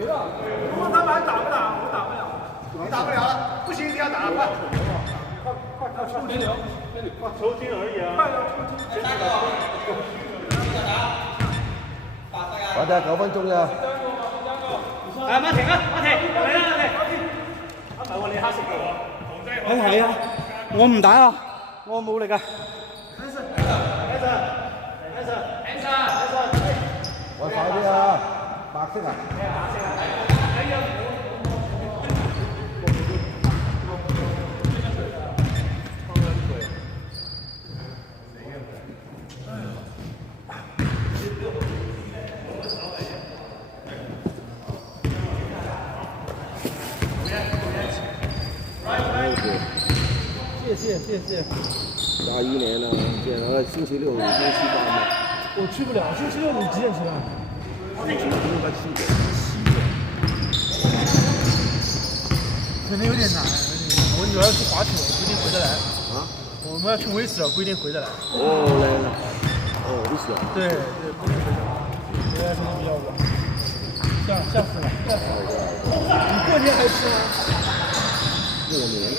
没了。如果他们还打不打？我打不了。你打不了了，不行你要打，快！快抽金流，抽筋而已啊！快要抽筋。我哋9分鐘咋？係馬停啊！馬停，嚟啦！馬停。唔係喎，你黑色嘅喎。係啊，我唔打啊，我冇力啊。我快啲啊！白色啊！谢谢。81年了，见了星期六有天吃饭吗？我去不了，星期六你几点吃饭？应该7点。可能有点难。我女儿要去滑雪，不一定回得来。啊？我们要去威斯尔，不一定回得来。哦，来了。哦，威斯尔。对，不一定回得来。回来时间比较晚。吓死了。你过年还吃吗？过年。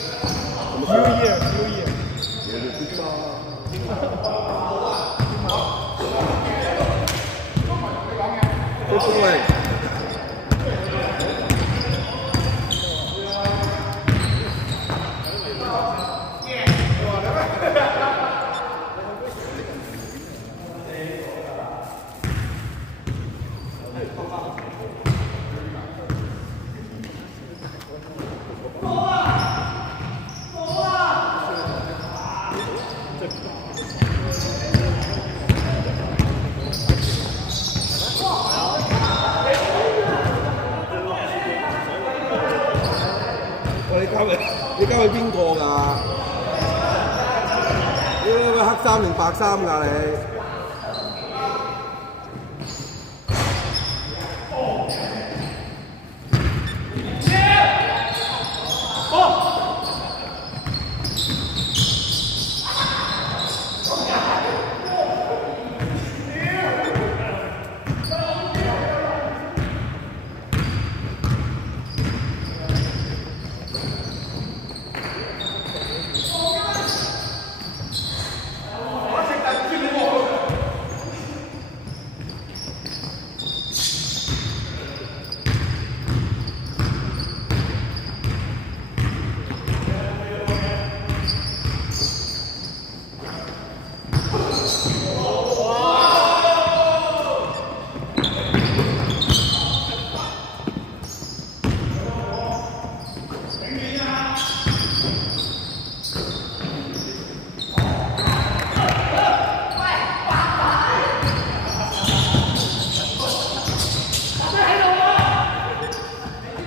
New Year。我就不知道。都不会。你交俾邊個㗎？你黑衫定白衫㗎你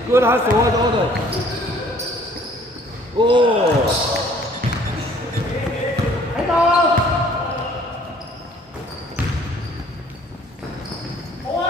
？Good hustle, well order. Oh. 喺度。好啊。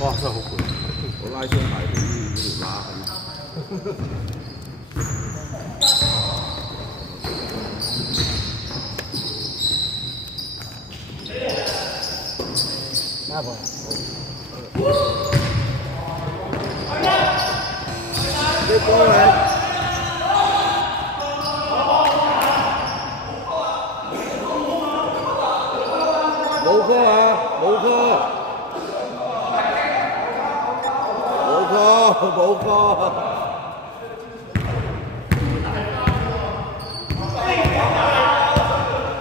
哇！真係好攰，我拉傷大髀嗰條拉痕。拿過。啲波你。冇科啊！冇科！冇科！冇科！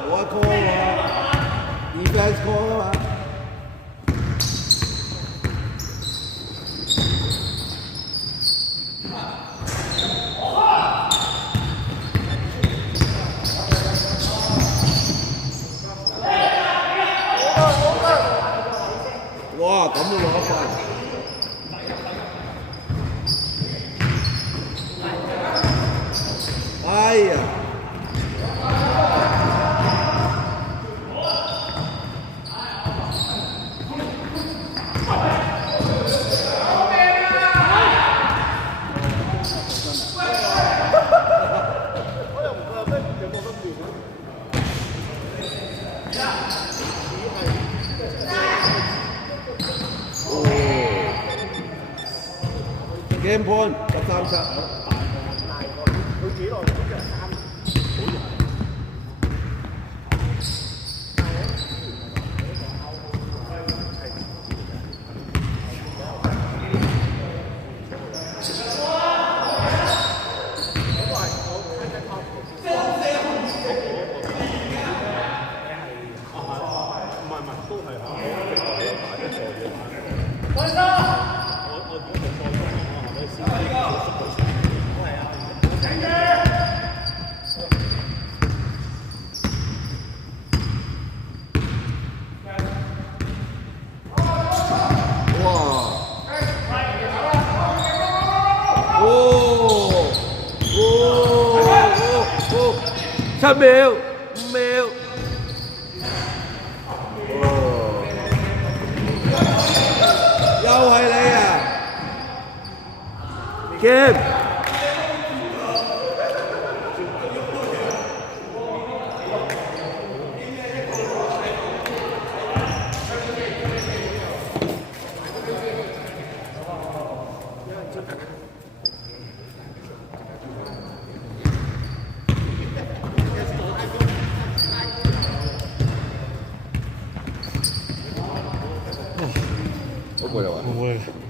冇一科喎 ，defense call 啊嘛。哇！咁都攞一分。哎呀！game point 13七。佢幾耐都係3，好似係。都係嚇，7秒5秒。又係你啊 ，Kim。嗰個又話。